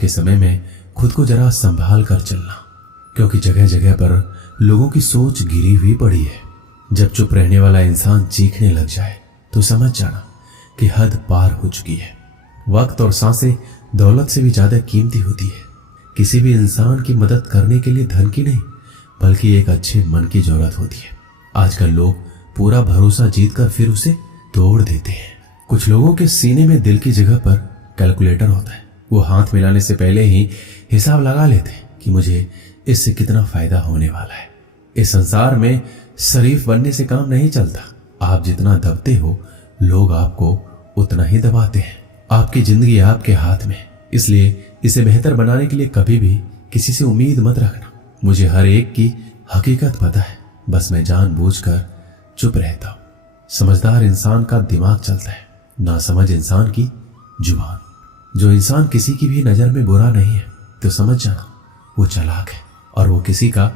के समय में खुद को जरा संभाल कर चलना, क्योंकि जगह जगह पर लोगों की सोच गिरी हुई पड़ी है। जब चुप रहने वाला इंसान चीखने लग जाए तो समझ जाना कि हद पार हो चुकी है। वक्त और सांसें दौलत से भी ज्यादा कीमती होती है। किसी भी इंसान की मदद करने के लिए धन की नहीं, बल्कि एक अच्छे मन की जरूरत होती है। आजकल लोग पूरा भरोसा जीतकर फिर उसे तोड़ देते हैं। कुछ लोगों के सीने में दिल की जगह पर कैलकुलेटर होता है। वो हाथ मिलाने से पहले ही हिसाब लगा लेते हैं कि मुझे इससे कितना फायदा होने वाला है। इस संसार में शरीफ बनने से काम नहीं चलता। आप जितना दबते हो, लोग आपको उतना ही दबाते हैं। आपकी जिंदगी आपके हाथ में, इसलिए इसे बेहतर बनाने के लिए कभी भी किसी से उम्मीद मत रखना। मुझे हर एक की हकीकत पता है, बस मैं जानबूझकर चुप रहता हूं। समझदार इंसान का दिमाग चलता है, नासमझ इंसान की जुबान। जो इंसान किसी की भी नजर में बुरा नहीं है तो समझ जाना वो चालाक है और वो किसी का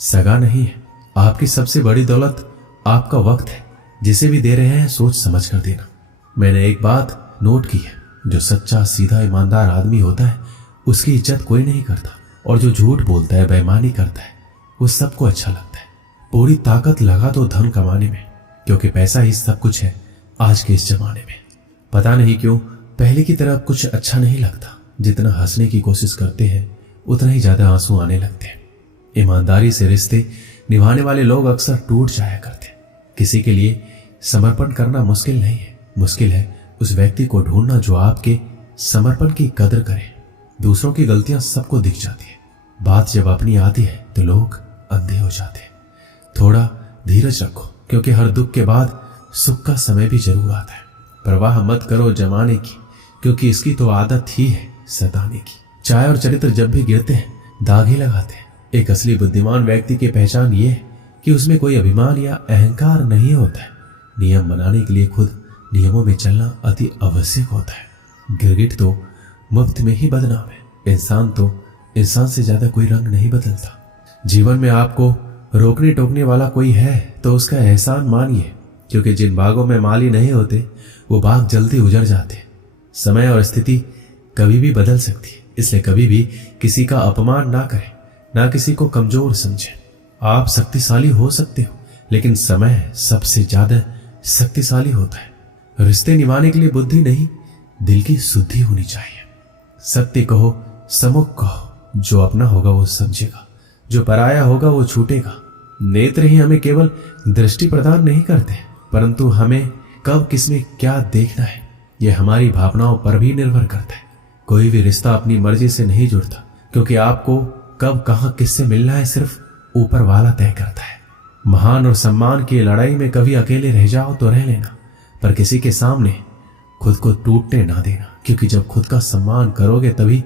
सगा नहीं है। आपकी सबसे बड़ी दौलत आपका वक्त है। जिसे भी दे रहे हैं सोच समझ कर देना। मैंने एक बात नोट की है, जो सच्चा सीधा ईमानदार आदमी होता है उसकी इज्जत कोई नहीं करता, और जो झूठ बोलता है, बेईमानी करता है, वो सबको अच्छा लगता है। पूरी ताकत लगा दो धन कमाने में, क्योंकि पैसा ही सब कुछ है आज के इस जमाने में। पता नहीं क्यों पहले की तरह कुछ अच्छा नहीं लगता। जितना हंसने की कोशिश करते हैं उतना ही ज्यादा आंसू आने लगते हैं। ईमानदारी से रिश्ते निभाने वाले लोग अक्सर टूट जाया करते हैं। किसी के लिए समर्पण करना मुश्किल नहीं है, मुश्किल है उस व्यक्ति को ढूंढना जो आपके समर्पण की कदर करे। दूसरों की गलतियां सबको दिख जाती है, बात जब अपनी आती है तो लोग अंधे हो जाते हैं। थोड़ा धीरज रखो, क्योंकि हर दुख के बाद सुख का समय भी जरूर आता है। परवाह मत करो जमाने की, क्योंकि इसकी तो आदत ही है सताने की। चाय और चरित्र जब भी गिरते हैं दाग ही लगाते हैं। एक असली बुद्धिमान व्यक्ति की पहचान ये है कि उसमें कोई अभिमान या अहंकार नहीं होता है। नियम बनाने के लिए खुद नियमों में चलना अति आवश्यक होता है। गिरगिट तो मुफ्त में ही बदनाम है। इंसान तो इंसान से ज्यादा कोई रंग नहीं बदलता। जीवन में आपको रोकने टोकने वाला कोई है तो उसका एहसान मानिए, क्योंकि जिन बागों में माली नहीं होते वो बाग जल्दी उजड़ जाते। समय और स्थिति कभी भी बदल सकती है, इसलिए कभी भी किसी का अपमान ना करें, ना किसी को कमजोर समझें। आप शक्तिशाली हो सकते हो, लेकिन समय सबसे ज्यादा शक्तिशाली होता है। रिश्ते निभाने के लिए बुद्धि नहीं, दिल की शुद्धि होनी चाहिए। सत्य कहो, सम्मुख कहो, जो अपना होगा वो समझेगा, जो पराया होगा वो छूटेगा। नेत्र ही हमें केवल दृष्टि प्रदान नहीं करते, परंतु हमें कब किसमें क्या देखना है यह हमारी भावनाओं पर भी निर्भर करता है। कोई भी रिश्ता अपनी मर्जी से नहीं जुड़ता, क्योंकि आपको कब कहां किससे मिलना है सिर्फ ऊपर वाला तय करता है। महान और सम्मान की लड़ाई में कभी अकेले रह जाओ तो रह लेना, पर किसी के सामने खुद को टूटने ना देना, क्योंकि जब खुद का सम्मान करोगे तभी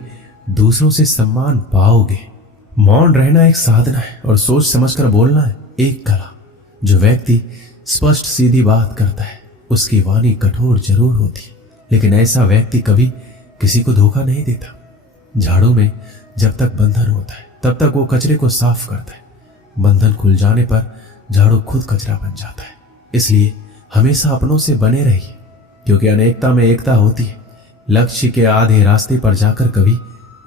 दूसरों से सम्मान पाओगे। मौन रहना एक साधना है और सोच समझकर बोलना है एक कला। जो व्यक्ति स्पष्ट सीधी बात करता है उसकी वाणी कठोर जरूर होती है, लेकिन ऐसा व्यक्ति कभी किसी को धोखा नहीं देता। झाड़ू में जब तक बंधन होता है तब तक वो कचरे को साफ करता है। बंधन खुल जाने पर झाड़ू खुद कचरा बन जाता है। इसलिए हमेशा अपनों से बने रहिए, क्योंकि अनेकता में एकता होती है। लक्ष्य के आधे रास्ते पर जाकर कभी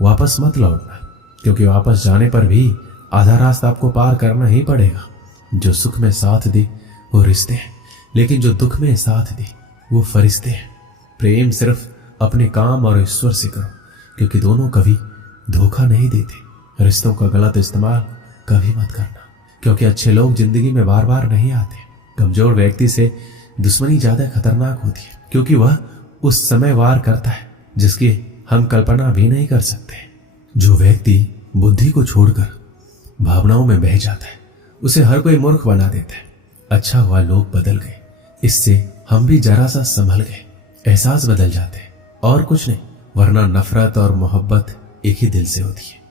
वापस मत लौटना, क्योंकि वापस जाने पर भी आधा रास्ता आपको पार करना ही पड़ेगा। जो सुख में साथ दे वो रिश्ते हैं, लेकिन जो दुख में साथ दे वो फरिश्ते हैं। प्रेम सिर्फ अपने काम और ईश्वर से करो, क्योंकि दोनों कभी धोखा नहीं देते। रिश्तों का गलत इस्तेमाल कभी मत करना, क्योंकि अच्छे लोग जिंदगी में बार बार नहीं आते। कमजोर व्यक्ति से दुश्मनी ज्यादा खतरनाक होती है, क्योंकि वह उस समय वार करता है जिसकी हम कल्पना भी नहीं कर सकते। जो व्यक्ति बुद्धि को छोड़कर भावनाओं में बह जाता है उसे हर कोई मूर्ख बना देता है। अच्छा हुआ लोग बदल गए, इससे हम भी जरा सा संभल गए। एहसास बदल जाते हैं और कुछ नहीं, वरना नफरत और मोहब्बत एक ही दिल से होती है।